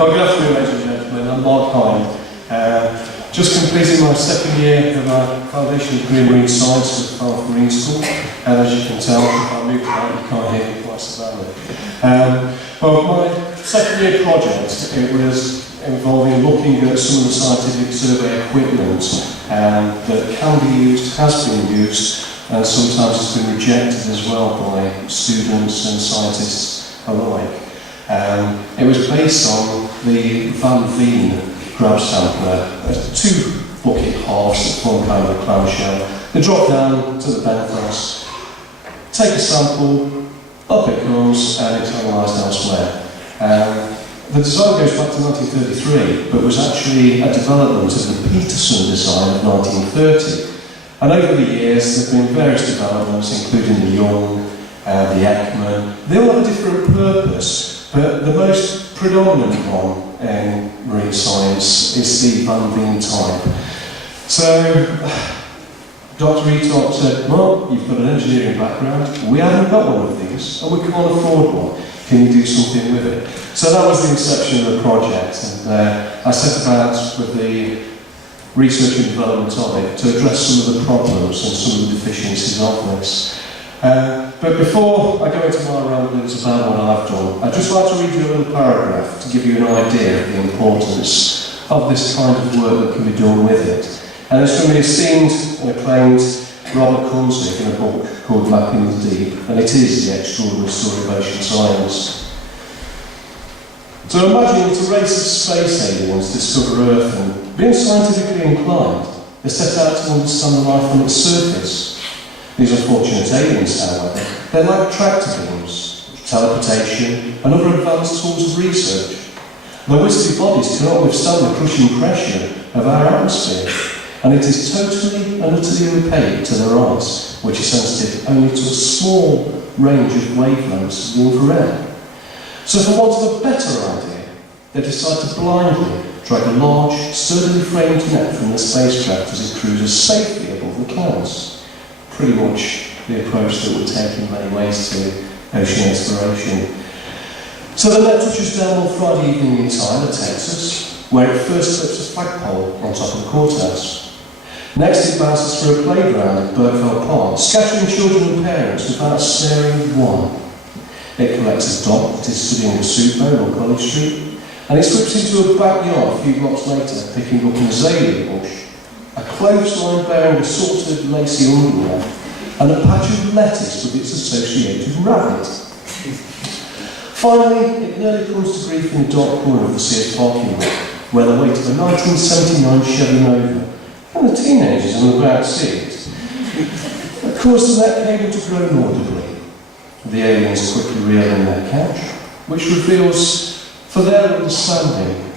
Well, good afternoon, ladies and gentlemen. I'm Mark Hine. Just completing my second year of my foundation degree in marine science at Falmouth Marine School. And as you can tell, if I move about, you can't hear me quite so badly. Well, my second year project, it was involving looking at some of the scientific survey equipment that can be used, has been used, and sometimes has been rejected as well by students and scientists alike. It was based on the Van Veen grab sampler, two bucket halves that form kind of a clamshell. They drop down to the benthos, take a sample, up it comes, and it's analysed elsewhere. The design goes back to 1933, but was actually a development of the Peterson design of 1930. And over the years, there have been various developments, including the Young, the Ekman. They all have a different purpose, but the most predominant one in marine science is the Van Veen type. So, Dr. Eatock said, well, you've got an engineering background, we haven't got one of these, and we can't afford one. Can you do something with it? So that was the inception of the project, and I set about with the research and development of it to address some of the problems and some of the deficiencies of this. But before I go into my ramblings about what I've done, I'd just like to read you a little paragraph to give you an idea of the importance of this kind of work that can be done with it. And it's from the esteemed and acclaimed Robert Kunzig in a book called Mapping the Deep, and it is the extraordinary story of ocean science. So imagine it's a race of space aliens discover Earth, and being scientifically inclined, they set out to understand the life on its surface. These unfortunate aliens, however, they lack tractor beams, teleportation, and other advanced tools of research. Their wispy bodies cannot withstand the crushing pressure of our atmosphere, and it is totally and utterly opaque to their eyes, which are sensitive only to a small range of wavelengths of the infrared. So for want of a better idea, they decide to blindly drag a large, sturdily framed net from the spacecraft as it cruises safely above the clouds. Pretty much the approach that we take in many ways to ocean exploration. So the net touches down one Friday evening in Tyler, Texas, where it first clips a flagpole on top of the courthouse. Next it bounces through a playground at Burkeville Park, scattering children and parents without snaring one. It collects a dog that is studying a soup bowl on College Street, and it slips into a backyard a few blocks later, picking up an azalea bush, a clothesline bearing assorted lacy underwear, and a patch of lettuce with its associated rabbit. Finally, it nearly comes to grief in the dark corner of the Sears parking lot, where the weight of a 1979 Chevy Nova and the teenagers in the back seat had caused the net cable to groan audibly. The aliens quickly reel in their catch, which reveals, for their understanding,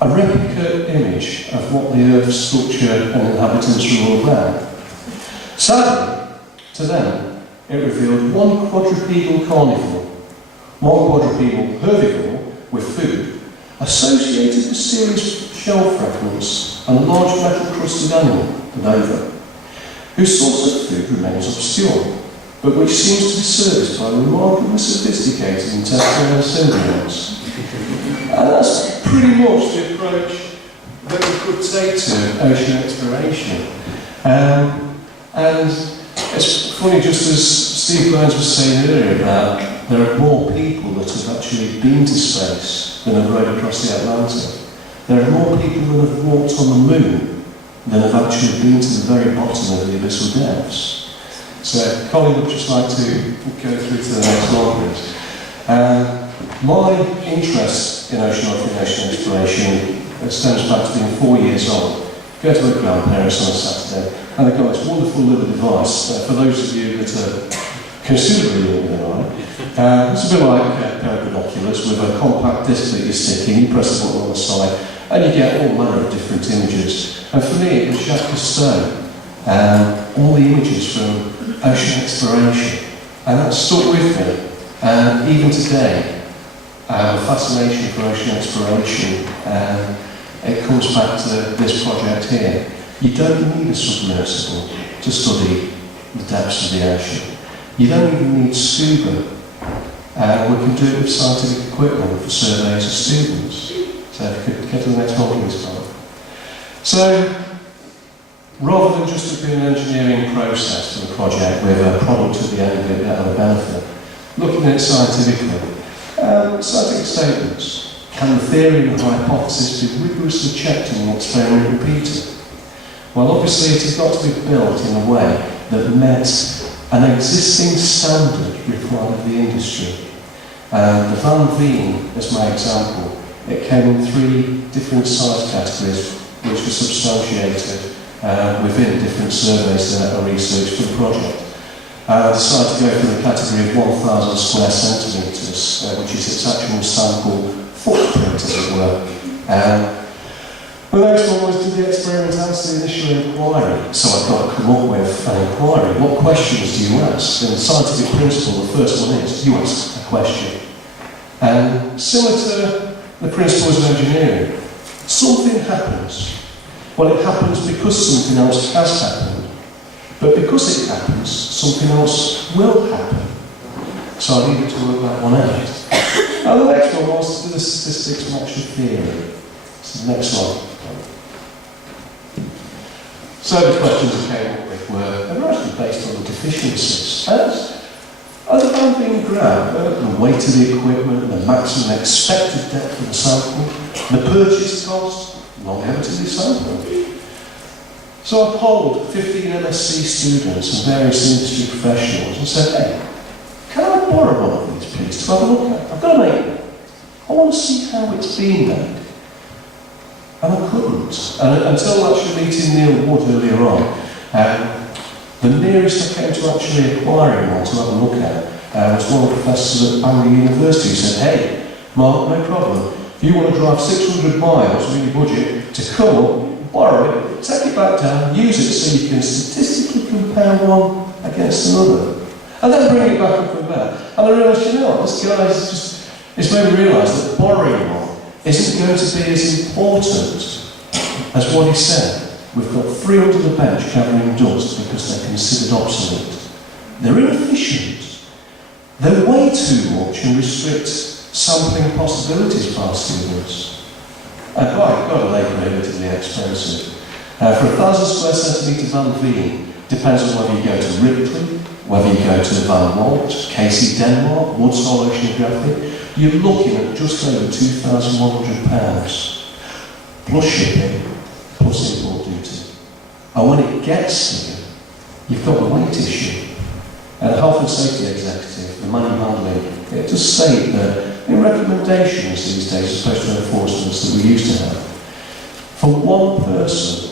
a replica image of what the Earth's structure and inhabitants were all about. Sadly, to them, it revealed one quadrupedal carnivore, one quadrupedal herbivore with food, associated with serious shell fragments, and a large metal-crusted animal, the Nova, whose source of food remains obscure, but which seems to be serviced by remarkably sophisticated intestinal symbionts. And that's pretty much the approach that we could take to ocean exploration. And it's funny, just as Steve Burns was saying earlier about there are more people that have actually been to space than have rowed across the Atlantic. There are more people that have walked on the moon than have actually been to the very bottom of the abyssal depths. So, Colin would just like to go through to the next slide. My interest in oceanography and ocean exploration stems back to being 4 years old. Go to my grandparents on a Saturday, and they've got this wonderful little device for those of you that are considerably younger than I. It's a bit like a pair of binoculars with a compact disc that you stick in, you press the button on the side, and you get all manner of different images. And for me, it was Jacques Cousteau, all the images from ocean exploration, and that stuck with me. And even today, I have a fascination for ocean exploration, and it comes back to this project here. You don't need a submersible to study the depths of the ocean. You don't even need scuba And we can do it with scientific equipment for surveys of students. So if you could get to the next one, please, Colin. So, rather than just being an engineering process for the project with a product at the end of it that have a benefit, looking at it scientifically, scientific statements. Can the theory and the hypothesis be rigorously checked and the experiment repeated? Well, obviously it has got to be built in a way that met an existing standard required of the industry. The Van Veen, as my example, it came in 3 different size categories which were substantiated within different surveys that are researched for the project. I decided to go for the category of 1,000 square centimetres, which is its actual sample footprint, as it were. The next one was, did the experiment answer the initial inquiry? So I've got to come up with an inquiry. What questions do you ask? In the scientific principle, the first one is, you ask a question. And similar to the principles of engineering, something happens. Well, it happens because something else has happened. But because it happens, something else will happen. So I needed to work that one out. And the next one was to do the statistics match the theory. So the next slide. So the questions I came up with were actually based on the deficiencies. As a Van Veen graph, the weight of the equipment, the maximum expected depth of the sample, the purchase cost, longevity of the sample. So I polled 15 MSc students and various industry professionals and said, hey, can I borrow one of these please to have a look at? I've got to make one. I want to see how it's been made. And I couldn't. And until actually meeting Neil Wood earlier on, the nearest I came to actually acquiring one to have a look at was one of the professors at Bangor University who said, hey, Mark, no problem. If you want to drive 600 miles with your budget to come up, borrow it, take it back down, use it so you can statistically compare one against another. And then bring it back up from there. And I realised, you know what, this guy is just, it's made me realise that borrowing one isn't going to be as important as what he said. We've got 3 under the bench gathering dust because they're considered obsolete. They're inefficient. They weigh too much and restrict sampling possibilities for our students. And by God, are they prohibitively expensive. For 1,000 square centimetre Van Veen, depends on whether you go to Ripley, whether you go to Van Walt, KC Denmark, Woods Hole Oceanographic, you're looking at just over £2,100 plus shipping, plus import duty. And when it gets here, you've got a weight issue. And a health and safety executive, the manual handling, it does state that in recommendations these days, as opposed to enforcements that we used to have, for one person,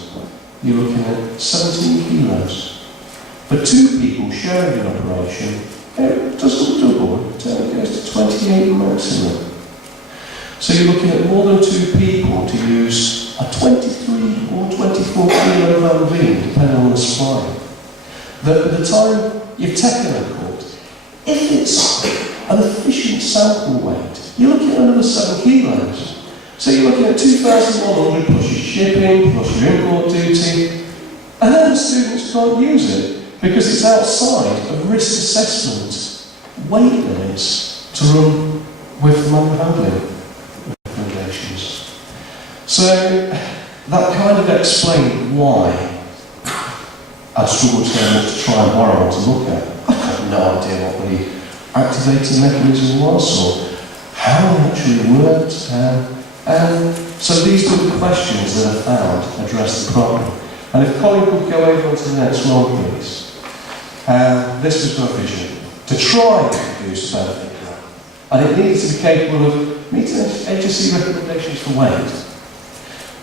you're looking at 17 kilos. For 2 people sharing an operation, it doesn't double, it only goes to 28 maximum. So you're looking at more than 2 people to use a 23 or 24 kilo Van Veen, depending on the spine. That by the time you've taken a cut, if it's an efficient sample weight, you're looking at another 7 kilos. So you're looking at 2,100 plus your shipping, plus your import duty, and then the students can't use it because it's outside of risk assessment weight limits to run with manual handling recommendations. So that kind of explained why I struggled so much to try and borrow one to look at. I had no idea what the activating mechanism was or how it actually worked. And so these were the questions that I found addressed the problem. And if Colin could go over to the next one, please. This was my vision. To try and produce a benefit graph. And it needed to be capable of meeting agency recommendations for weight,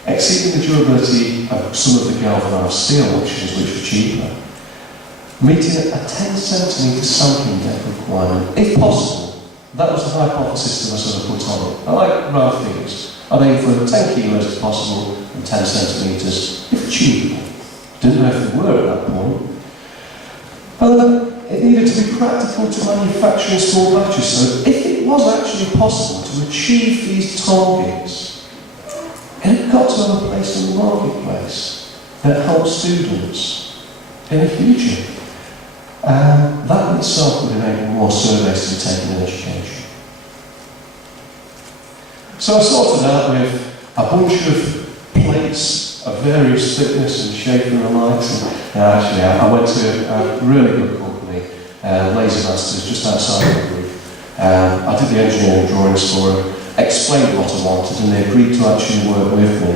exceeding the durability of some of the galvanised steel options which were cheaper, meeting a 10 centimetre sampling depth requirement, if possible. That was the hypothesis that I sort of put on it. I like round figures. I'd aim for 10 kilos if possible and 10 centimetres if achievable. Didn't know if they were at that point. It needed to be practical to manufacture in small batches, so if it was actually possible to achieve these targets, it had got to have a place in the marketplace that helps students in the future. That that in itself would enable more surveys to be taken in education. So I started out with a bunch of plates of various thickness and shape and the likes. And actually, I went to a really good company, Laser Masters, just outside of the group. I did the engineering drawings for them, explained what I wanted, and they agreed to actually work with me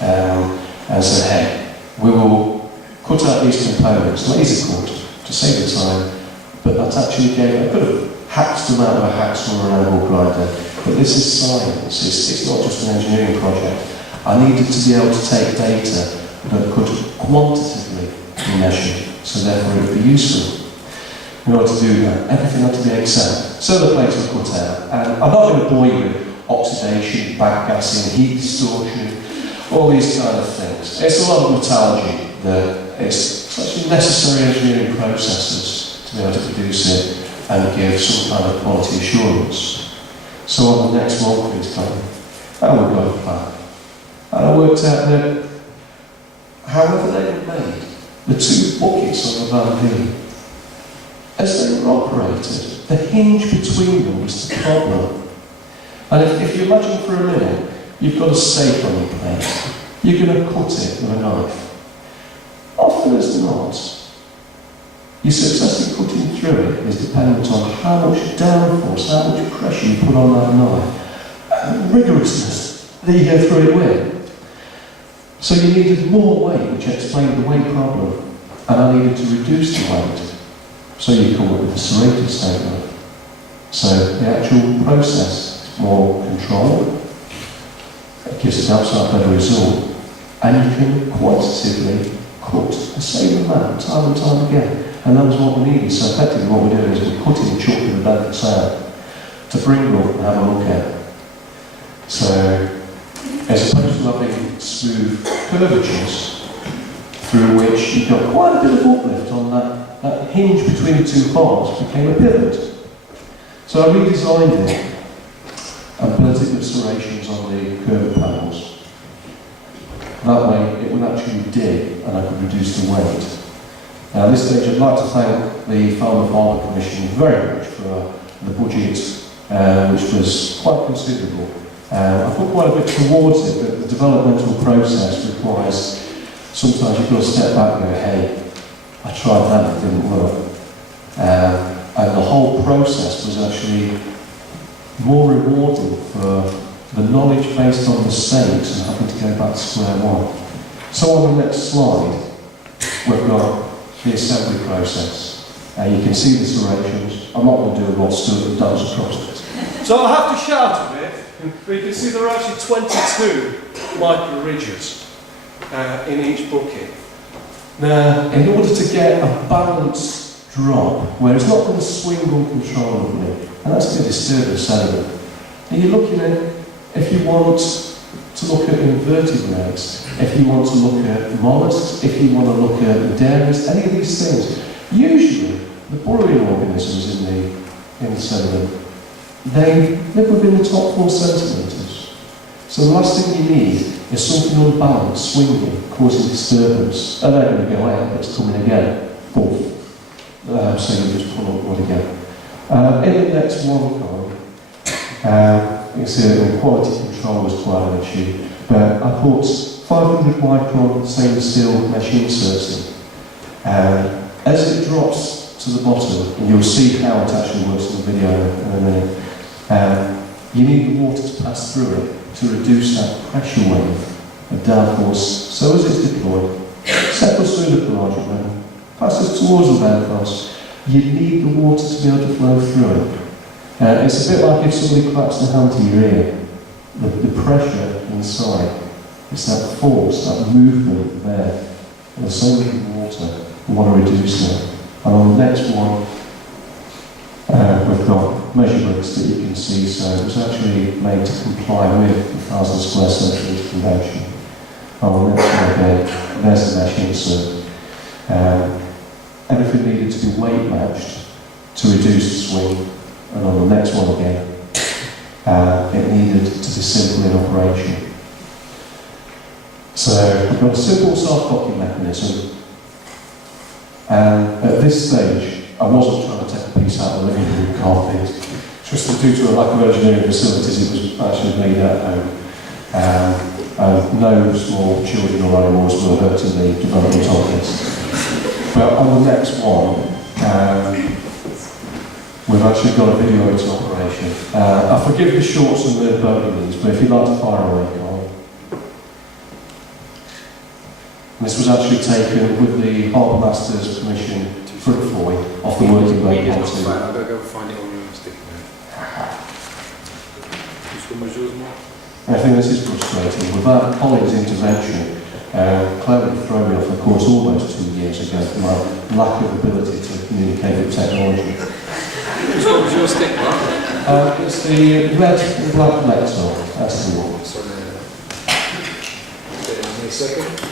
and said, hey, we will cut out these components, laser cut, to save the time, but that actually gave a bit of hacked them out of a hacksaw or an angle grinder. But this is science, it's not just an engineering project. I needed to be able to take data that could quantitatively be measured, so therefore it would be useful. In order to do that, everything had to be exact. So the plates were cut out. And I'm not going to bore you with oxidation, backgassing, heat distortion, all these kind of things. It's a lot of metallurgy that it's actually necessary engineering processes to be able to produce it and give some kind of quality assurance. So on the next one, please, Tom, and we've got a plan. And I worked out that however they were made, the two buckets on the Van V, as they were operated, the hinge between them was the problem. And if you imagine for a minute, you've got a steak on your plate, you're going to cut it with a knife. Often as not, your success in cutting through it is dependent on how much downforce, how much pressure you put on that knife, and rigorousness that you go through it with. So you needed more weight, which explained the weight problem, and I needed to reduce the weight. So you come up with a serrated statement. So the actual process is more controlled, it gives an absolute better result, and you can quantitatively cut the same amount time and time again. And that was what we needed. So effectively what we're doing is we're cutting and chucking the benefits out to bring up and have a look at. So as opposed to having smooth curvatures through which you've got quite a bit of uplift on that hinge between the two bars became a pivot. So I redesigned it and built it with serrations on the curved panels. That way it would actually dig and I could reduce the weight. Now at this stage I'd like to thank the Falmouth Harbour Commission very much for the budget, which was quite considerable. I put quite a bit towards it, but the developmental process requires, sometimes you've got to step back and go, hey, I tried that, it didn't work. And the whole process was actually more rewarding for the knowledge based on mistakes and having to go back to square one. So on the next slide, we've got the assembly process. You can see the serrations. I'm not going to do a lot still that does across it. So I have to shout a bit, but you can see there are actually 22 micro ridges in each bucket. Now, in order to get a balanced drop, where it's not going to swing uncontrollably, and that's going to disturb the sediment, and you're looking at, if you want to look at invertebrates, if you want to look at mollusks, if you want to look at dairies, any of these things, usually the burrowing organisms in the sediment, they live within the top 4 centimetres. So the last thing you need is something unbalanced, swinging, causing disturbance. And they're going to go out, but it's coming again. Boom. So you just pull up one again. In the next one column, you can see that the quality control was quite an issue. But I put 500 micron stainless steel mesh inserts in. As it drops to the bottom, and you'll see how it actually works in the video in a minute, you need the water to pass through it to reduce that pressure wave of downforce. So as it's deployed, settles through the pelagic level, passes towards the downforce, you need the water to be able to flow through it. It's a bit like if somebody claps their hand to your ear, the pressure inside, it's that force, that movement there. And the same with the water, we want to reduce it. And on the next one, we've got measurements that you can see, so it was actually made to comply with the 1,000 square centimetres convention. On the next one again, there's the mesh insert. Everything needed to be weight matched to reduce the swing, and on the next one again, it needed to be simple in operation. So we've got a simple self-cocking mechanism, and at this stage, I wasn't trying to take a piece out of the living room carpet. Just that due to a lack of engineering facilities, it was actually made at home. And no small children or animals were hurt in the development of this. But on the next one, we've actually got a video into operation. I forgive the shorts and the bogey's, but if you'd like to fire away, Carl. This was actually taken with the Harbour Master's permission for a foy off the working boat. I've got to go find it on your stick now. Which one was yours, Mark? I think this is frustrating. Without Colin's intervention, Claire would have thrown me off the course almost 2 years ago for my lack of ability to communicate with technology. Which one was your stick, Mark? It's the red and black Lexor. That's the one. Sorry. Wait a second.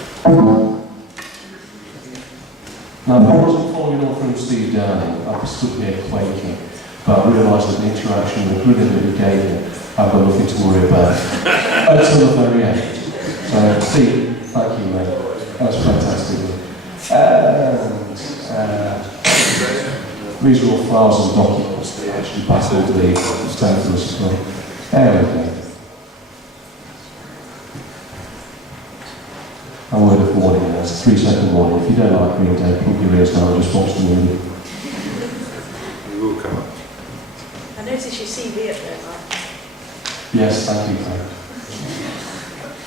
Now, if I wasn't following on from Steve Downing, I'd be stood here quaking. But I realised that the interaction, the grid that he gave me, I've got nothing to worry about until the very end. So, Steve, thank you, mate. That was fantastic. And these are all files and documents that actually battled the Stanford's as well. There we go. A word of warning, that's a 3-second warning. If you don't like Green Day, plug your ears down and just watch the movie. You will come up. I noticed your CV up there, Mark. Yes, thank you, Frank.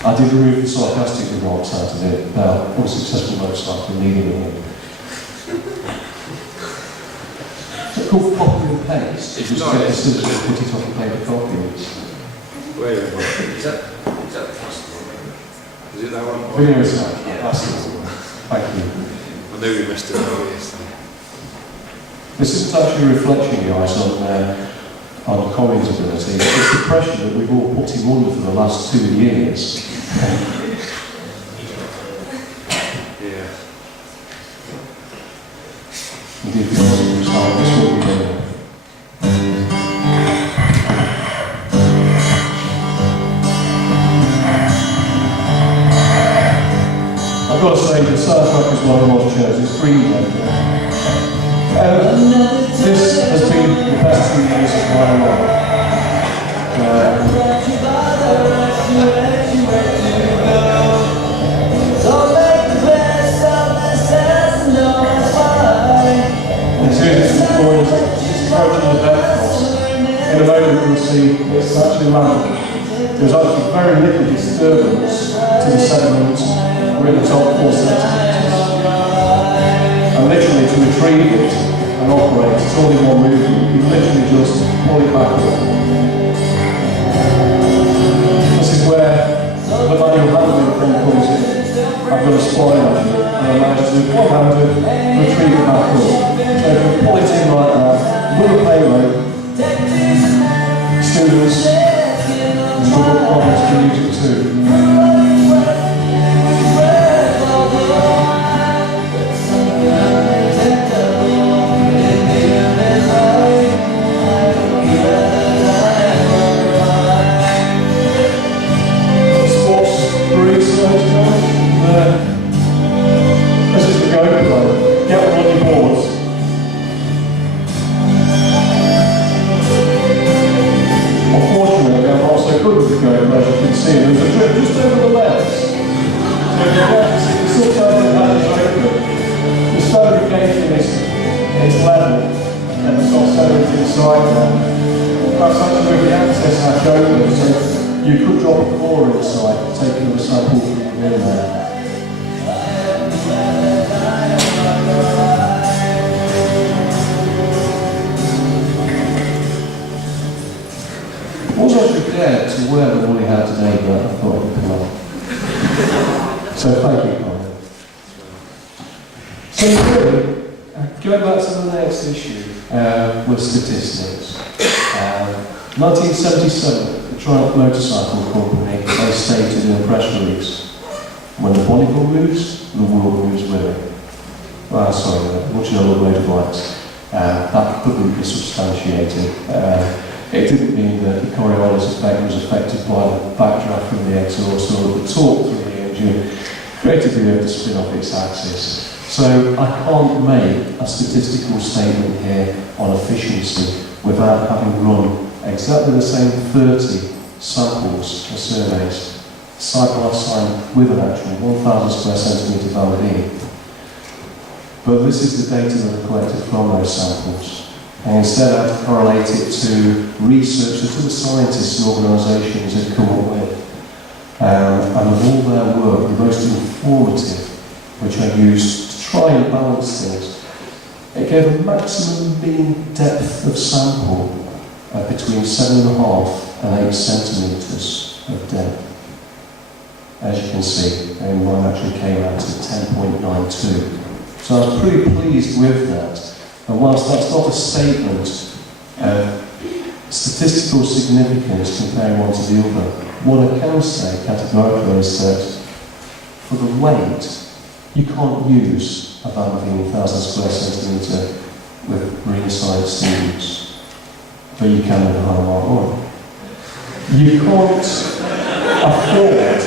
I did remove the sarcastic remarks out of it about unsuccessful website and leaving it in. It's called copy and paste. It's just get the scissors and put it on the paper copies. Wait a minute. Is that the customer? Is it that one? Video is that. That's the one. Thank you. I knew we missed it earlier yesterday. This isn't actually a reflection, guys, on Colin's ability. It's the pressure that we've all put him under for the last 2 years. Yeah. He did feel like he was like, this will be better. I've got to say, the soundtrack is one of my shows. It's Green Day. This has been the best 2 years of my life. It's approaching the bedcross. In a moment we'll see it's actually landed. There's actually very little disturbance to the sediment we're in the top 4 centimetres. And literally to retrieve it and operate, it's only one movement. You literally just pull it back up. This is where the manual handling thing comes in. I've got a spline actually, and I managed to one-handed retrieve it back up. So if you pull it in like that, with a payload, students and other clients can use it too. This is the GoPro. Get one on your boards. Unfortunately, I'm not so good with the GoPro, as you can see. There's a drip just over the lens. So if you can see, the subtitle that is open. The stabilification is level, and the soft center inside there. That's actually where the access hatch opens, so you could drop a core inside, take another sample from within there. I wasn't prepared to wear the one he had today, but I thought it would come on. So thank you, Colin. So really, going back to the next issue with statistics. 1977, the Triumph Motorcycle Company, they stated in a press release, when the monocle moves, the world moves with it. Well, sorry, much lower motorbikes. That couldn't be substantiated. It didn't mean that the Coriolis effect was affected by the backdraft from the exhaust or the torque through the engine created the Earth to spin off its axis. So I can't make a statistical statement here on efficiency without having run exactly the same 30 samples or surveys, side by side with an actual 1,000 square centimetre value. But this is the data that are collected from those samples. And instead I have to correlate it to research that other scientists and organisations have come up with. And of all their work, the most informative, which I used to try and balance things, it gave a maximum mean depth of sample of between 7.5 and 8 centimetres of depth. As you can see, and mine actually came out to 10.92. So I was pretty pleased with that. And whilst that's not a statement of statistical significance comparing one to the other, what I can say categorically is that for the weight, you can't use a Van Veen 1,000 square centimetre with marine science students, but you can with a High-Mark oil. You can't afford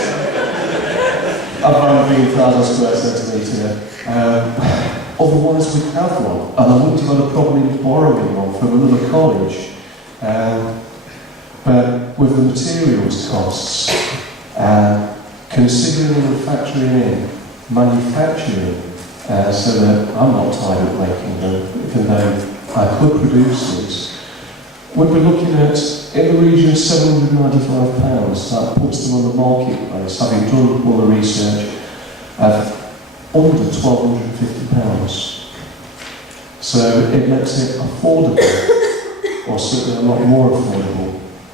a Van Veen 1,000 square centimetre. Otherwise we'd have one, and I wouldn't have had a problem in borrowing one from another college. But with the materials costs, considering the factoring in, manufacturing, so that I'm not tied up making them, even though I could produce these, we'd be looking at, in the region of £795. That puts them on the marketplace, having done all the research, under £1,250. So it makes it affordable, or certainly a lot more affordable,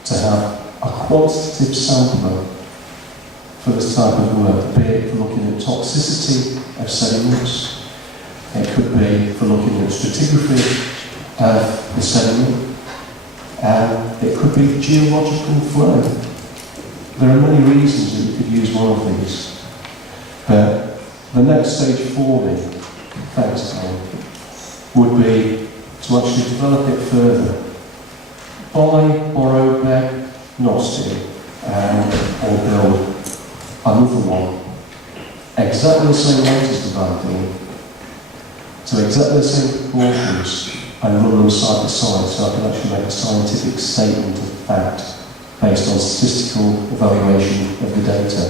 to have a quantitative sampler for this type of work, be it for looking at toxicity of sediments, it could be for looking at stratigraphy of the sediment, it could be geological flow. There are many reasons that you could use one of these, but the next stage for me, thanks Colin, would be to actually develop it further. Buy, borrow, beg, not steal, or build another one, exactly the same weight as the Van Veen, to exactly the same proportions, and run them side by side so I can actually make a scientific statement of fact based on statistical evaluation of the data.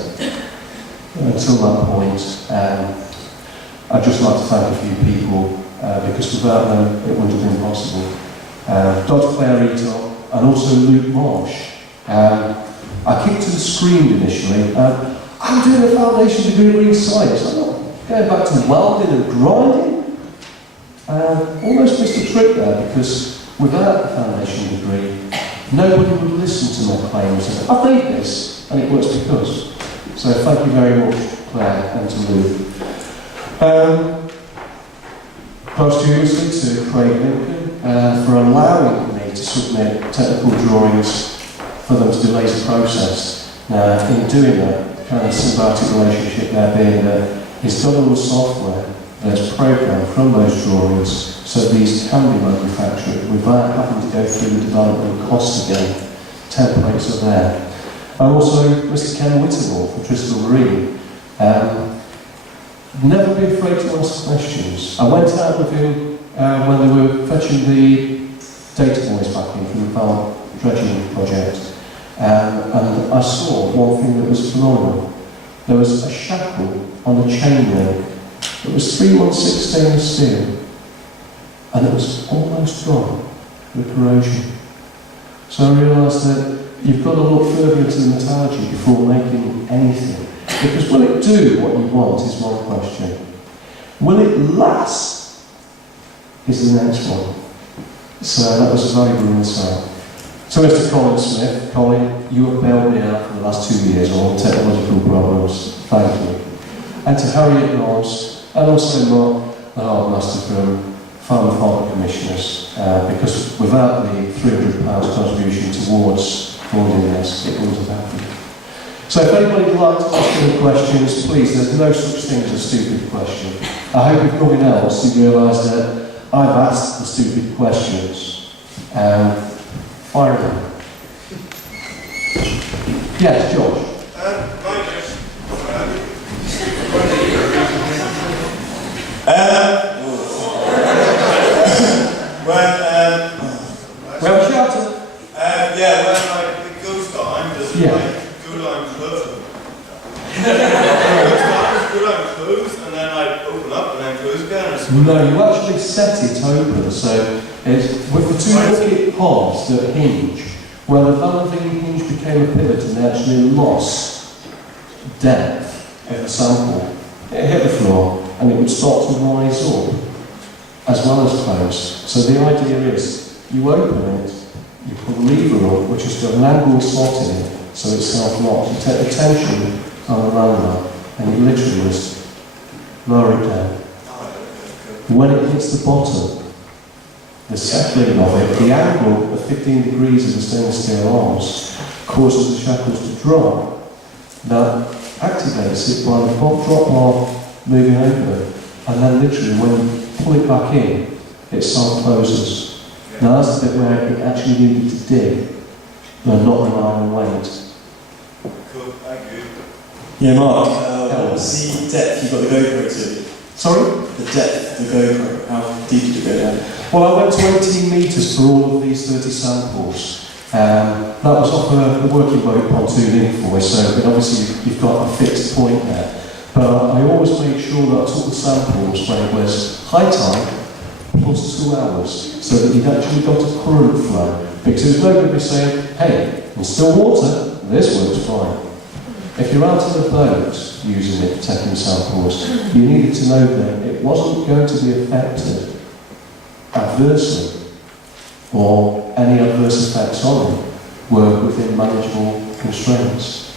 Until that point, I'd just like to thank a few people because without them it wouldn't have been possible. Dr. Claire Eaton and also Luke Marsh. I kicked to the screen initially. I'm doing a foundation degree in marine science. I'm not going back to welding and grinding. Almost missed a trick there because without a foundation degree, nobody would listen to my claims. I've made this, and it works because. So thank you very much, Claire, and to Lou. Posthumously to Craig Lincoln for allowing me to submit technical drawings for them to delay the process. Now, in doing that, kind of symbiotic relationship there being that he's got all the software that's programmed from those drawings so these can be manufactured without having to go through the development costs again. Templates are there. And also Mr. Ken Whittemore from Bristol Marine. Never been afraid to ask questions. I went out with him when they were fetching the data boys back in from the Val dredging project. And I saw one thing that was phenomenal. There was a shackle on a chain link that was 316 stainless steel, and it was almost gone with corrosion. So I realised that you've got to look further into the metallurgy before making anything. Because will it do what you want is one question. Will it last is the next one. So that was a valuable insight. So Mr. Colin Smith, Colin, you have bailed me out for the last 2 years on technological problems. Thank you. And to Harriet Knowles, and also Mark, the Harbourmaster from Farm and Harbour Commissioners, because without the £300 contribution towards funding this, it wouldn't have happened. So if anybody would like to ask any questions, please, there's no such thing as a stupid question. I hope if nothing else, you realise that I've asked the stupid questions. Fire them. Yes, George. actually set it open, so it's with the two bucket halves that hinge, where the Van Veen hinge became a pivot and they actually lost depth of the sample. It hit the floor and it would start to rise up as well as close. So the idea is you open it, you put a lever up which has got an angled slot in it so it's self-locked. You take the tension on the rammer and you literally just lower it down. When it hits the bottom, the settling of it, the angle of 15 degrees of the stainless steel arms causes the shackles to drop. That activates it by the drop bar moving over, and then literally when you pull it back in, it self-closes. Now that's the bit where it actually needed to dig, and not rely on weight. Cool, thank you. Yeah, Mark, what's the depth you got the GoPro to? Sorry? The depth of the GoPro, how deep did you go down? Well, I went to 18 metres for all of these 30 samples. That was off a working boat pontoon invoice, so but obviously you've got a fixed point there. But I always made sure that I took the samples when it was high tide plus 2 hours, so that you'd actually got a current flow. Because there's no good be saying, hey, in still water, this works fine. If you're out in the boat using it, taking samples, you needed to know that it wasn't going to be affected adversely, or any adverse effects on it were within manageable constraints.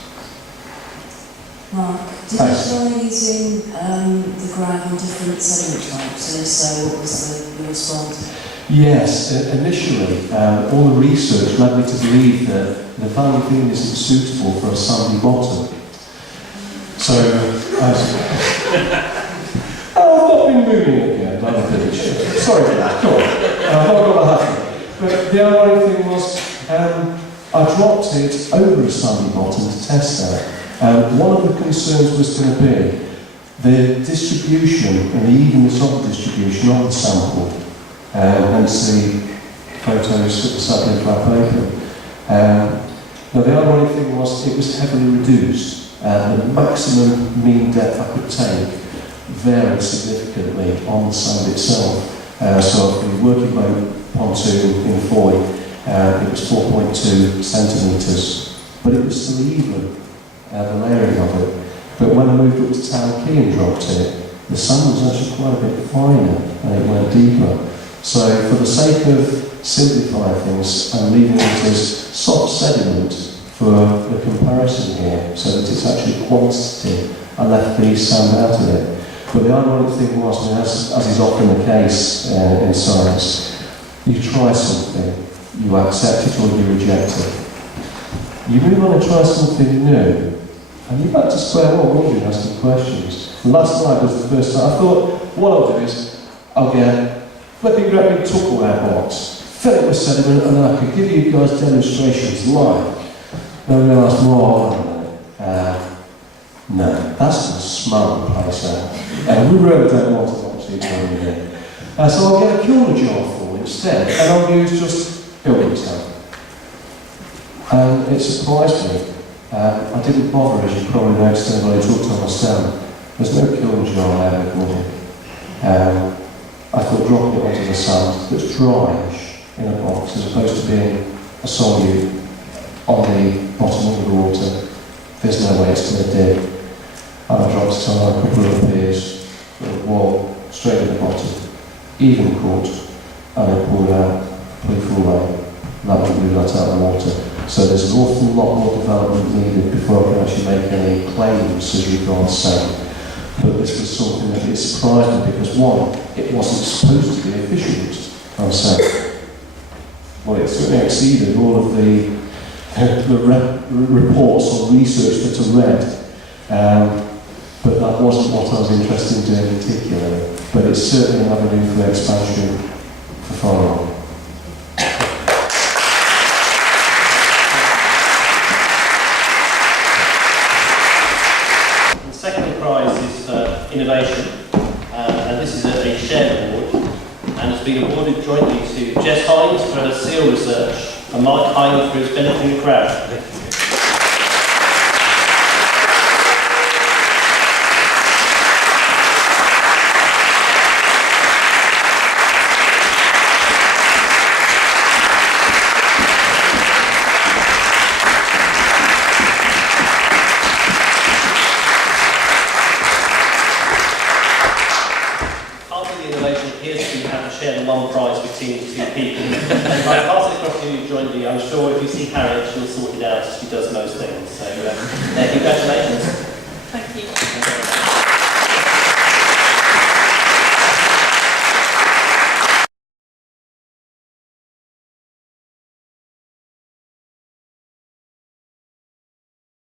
Mark, did you try using the grab on different sediment types, and if so, what was the response? Yes, initially, all the research led me to believe that the Van Veen isn't suitable for a sandy bottom. So, I've not been moving again, I'm a bit shit. Sorry for that, come on. I've not got that happening. But the ironic thing was, I dropped it over a sandy bottom to test that. One of the concerns was going to be the distribution and the evenness of the distribution of the sample. Hence the photos of the sapling flap open. Now the ironic thing was it was heavily reduced. The maximum mean depth I could take varied significantly on the sand itself. So for the working boat pontoon in Foy, it was 4.2 centimetres, but it was still even, the layering of it. But when I moved up to Town Quay and dropped it, the sand was actually quite a bit finer and it went deeper. So for the sake of simplifying things and leaving it as soft sediment for the comparison here, so that it's actually quantity, I left the sand out of it. But the ironic thing was, as is often the case in science, you try something, you accept it or you reject it. You move on and try something new, and you're back to square one, wondering, asking questions. And last night was the first time I thought, what I'll do is, I'll get flipping great big Tupperware box, fill it with sediment, and then I could give you guys demonstrations live. Then I realised, no, that's going to smell the place out. And we really don't want to watch each other here. So I'll get a kilner jar full instead, and I'll use just building stuff. And it surprised me. I didn't bother, as you probably noticed when I talked on my stand. There's no kiln jar there with wood. I thought dropping it onto the sand that's dryish in a box, as opposed to being a solute on the bottom of the water, there's no way it's going to dig. And I dropped it on a couple of piers, with a wall straight at the bottom, even caught, and I pulled out, full way. That would blew that out of the water. So there's an awful lot more development needed before I can actually make any claims as regards sand. But this was something that surprised me because one, it wasn't supposed to be efficient on sand. Well, it certainly exceeded all of the reports or research that I read, but that wasn't what I was interested in doing particularly. But it's certainly an avenue for expansion for firearm. The second prize is innovation, and this is a shared award, and it's been awarded jointly to Jess Hines for her seal research and Mike Hines for his benefiting the crowd. share the one prize between the two people. I'll pass it across to you jointly. I'm sure if you see Harriet, she'll sort it out as she does most things. So, congratulations.